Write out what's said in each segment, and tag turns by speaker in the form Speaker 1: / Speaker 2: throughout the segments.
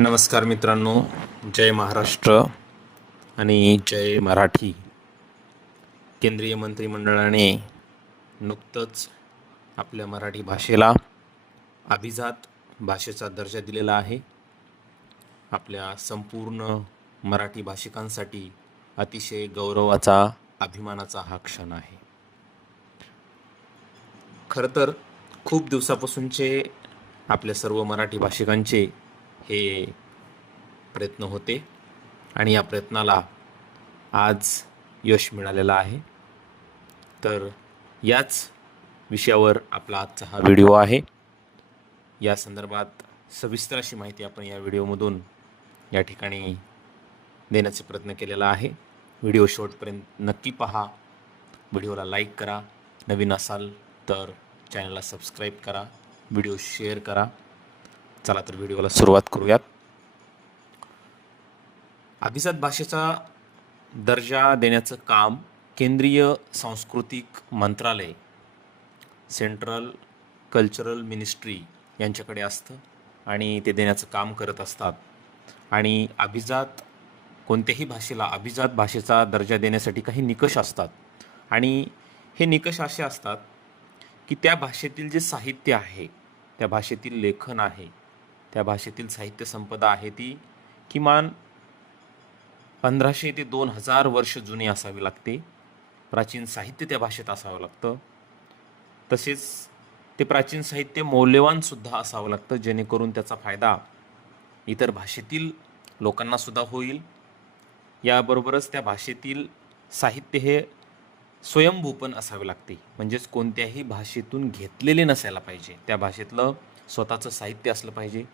Speaker 1: नमस्कार मित्रांनो जय महाराष्ट्र आणि जय मराठी. केंद्रीय मंत्रिमंडळाने नुकतंच आपल्या मराठी भाषेला अभिजात भाषेचा दर्जा दिलेला आहे. आपल्या संपूर्ण मराठी भाषिकांसाठी अतिशय गौरवाचा अभिमानाचा हा क्षण आहे. खरं तर खूप दिवसापासूनचे आपल्या सर्व मराठी भाषिकांचे हे प्रयत्न होते आणि या प्रयत्नाला आज यश मिळालेलं आहे. तर याच विषयावर आपला आजचा हा व्हिडिओ आहे. या संदर्भात सविस्तर अशी माहिती आपण या व्हिडिओमधून या ठिकाणी देण्याचा प्रयत्न केलेला आहे. व्हिडिओ शेवटपर्यंत नक्की पहा. व्हिडिओला लाईक करा. नवीन असाल तर चॅनलला सबस्क्राईब करा. व्हिडिओ शेअर करा. चला तर व्हिडिओला सुरुवात करूयात. अभिजात भाषेचा दर्जा देण्याचं काम केंद्रीय सांस्कृतिक मंत्रालय सेंट्रल कल्चरल मिनिस्ट्री यांच्याकडे असतं आणि ते देण्याचं काम करत असतात. आणि अभिजात कोणत्याही भाषेला अभिजात भाषेचा दर्जा देण्यासाठी काही निकष असतात. आणि हे निकष असे असतात की त्या भाषेतील जे साहित्य आहे त्या भाषेतील लेखन आहे त्या भाषेतील साहित्य संपदा आहे ती किमान पंधराशे ते दोन हजार वर्ष जुनी असावी लागते. प्राचीन साहित्य त्या भाषेत असावं लागतं. तसेच ते प्राचीन साहित्य मौल्यवानसुद्धा असावं लागतं जेणेकरून त्याचा फायदा इतर भाषेतील लोकांनासुद्धा होईल. याबरोबरच त्या भाषेतील साहित्य हे स्वयंभूपण असावे लागते. म्हणजेच कोणत्याही भाषेतून घेतलेले नसायला पाहिजे. त्या भाषेतलं स्वतःचं साहित्य असलं पाहिजे.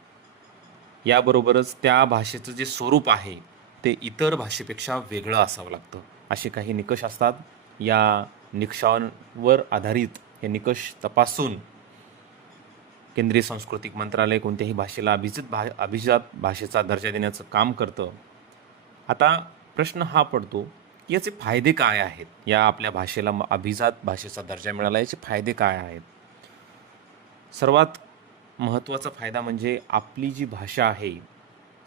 Speaker 1: याबरोबरच त्या भाषेचं जे स्वरूप आहे ते इतर भाषेपेक्षा वेगळं असावं लागतं. असे काही निकष असतात. या निकषांवर आधारित हे निकष तपासून केंद्रीय सांस्कृतिक मंत्रालय कोणत्याही भाषेला अभिजित भा अभिजात भाषेचा दर्जा देण्याचं काम करतं. आता प्रश्न हा पडतो की याचे फायदे काय आहेत? या आपल्या भाषेला म- अभिजात भाषेचा दर्जा मिळाला याचे फायदे काय आहेत? सर्वात महत्त्वाचा फायदा म्हणजे आपली जी भाषा आहे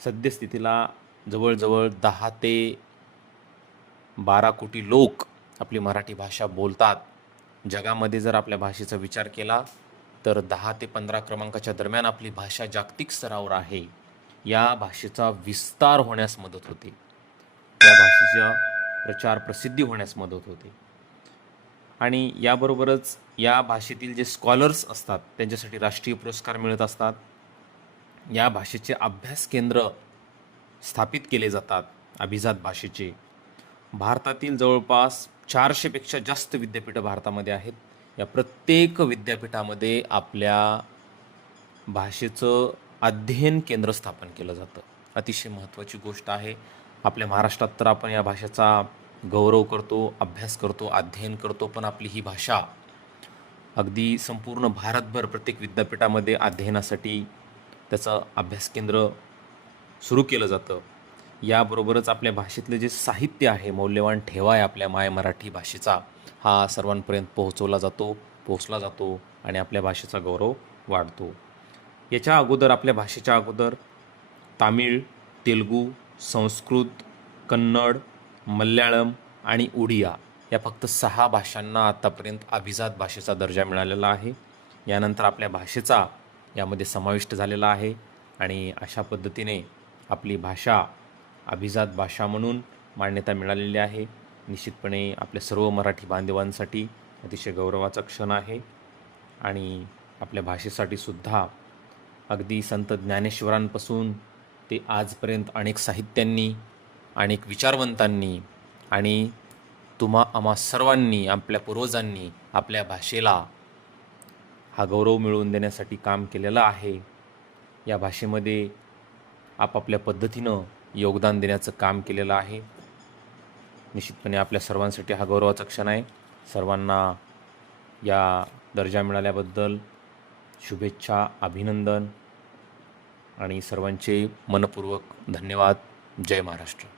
Speaker 1: सद्यस्थितीला जवळजवळ दहा ते बारा कोटी लोक आपली मराठी भाषा बोलतात. जगामध्ये जर आपल्या भाषेचा विचार केला तर दहा ते पंधरा क्रमांकाच्या दरम्यान आपली भाषा जागतिक स्तरावर आहे. या भाषेचा विस्तार होण्यास मदत होते. या भाषेच्या प्रचार प्रसिद्धी होण्यास मदत होते. आणि याबरोबरच या भाषेतील जे स्कॉलर्स असतात त्यांच्यासाठी राष्ट्रीय पुरस्कार मिळत असतात. या भाषेचे अभ्यास केंद्र स्थापित केले जातात अभिजात भाषेचे. भारतातील जवळपास चारशेपेक्षा जास्त विद्यापीठं भारतामध्ये आहेत. या प्रत्येक विद्यापीठामध्ये आपल्या भाषेचं अध्ययन केंद्र स्थापन केलं जातं. अतिशय महत्त्वाची गोष्ट आहे. आपल्या महाराष्ट्रात तर आपण या भाषेचा गौरव करतो अभ्यास करतो अध्ययन करतो पण आपली ही भाषा अगदी संपूर्ण भारतभर प्रत्येक विद्यापीठामध्ये अध्ययनासाठी त्याचं अभ्यास केंद्र सुरू केलं जातं. याबरोबरच आपल्या भाषेतलं जे साहित्य आहे मौल्यवान ठेवा आहे आपल्या माय मराठी भाषेचा हा सर्वांपर्यंत पोहोचवला जातो पोहोचला जातो आणि आपल्या भाषेचा गौरव वाढतो. याच्या अगोदर आपल्या भाषेच्या अगोदर तामिळ तेलगू संस्कृत कन्नड मल्याळम आणि उडिया या फक्त सहा भाषांना आत्तापर्यंत अभिजात भाषेचा दर्जा मिळालेला आहे. यानंतर आपल्या भाषेचा यामध्ये समाविष्ट झालेला आहे आणि अशा पद्धतीने आपली भाषा अभिजात भाषा म्हणून मान्यता मिळालेली आहे. निश्चितपणे आपल्या सर्व मराठी बांधवांसाठी अतिशय गौरवाचा क्षण आहे आणि आपल्या भाषेसाठी सुद्धा अगदी संत ज्ञानेश्वरांपासून ते आजपर्यंत अनेक साहित्यांनी अनेक विचारवंतांनी आणि तुम्हा आम्हा सर्वांनी आपल्या पूर्वजांनी आपल्या भाषेला हा गौरव मिळवून देण्यासाठी काम केलेलं आहे. या भाषेमध्ये आपापल्या पद्धतीनं योगदान देण्याचं काम केलेलं आहे. निश्चितपणे आपल्या सर्वांसाठी हा गौरवाचा क्षण आहे. सर्वांना या दर्जा मिळाल्याबद्दल शुभेच्छा अभिनंदन आणि सर्वांचे मनपूर्वक धन्यवाद. जय महाराष्ट्र.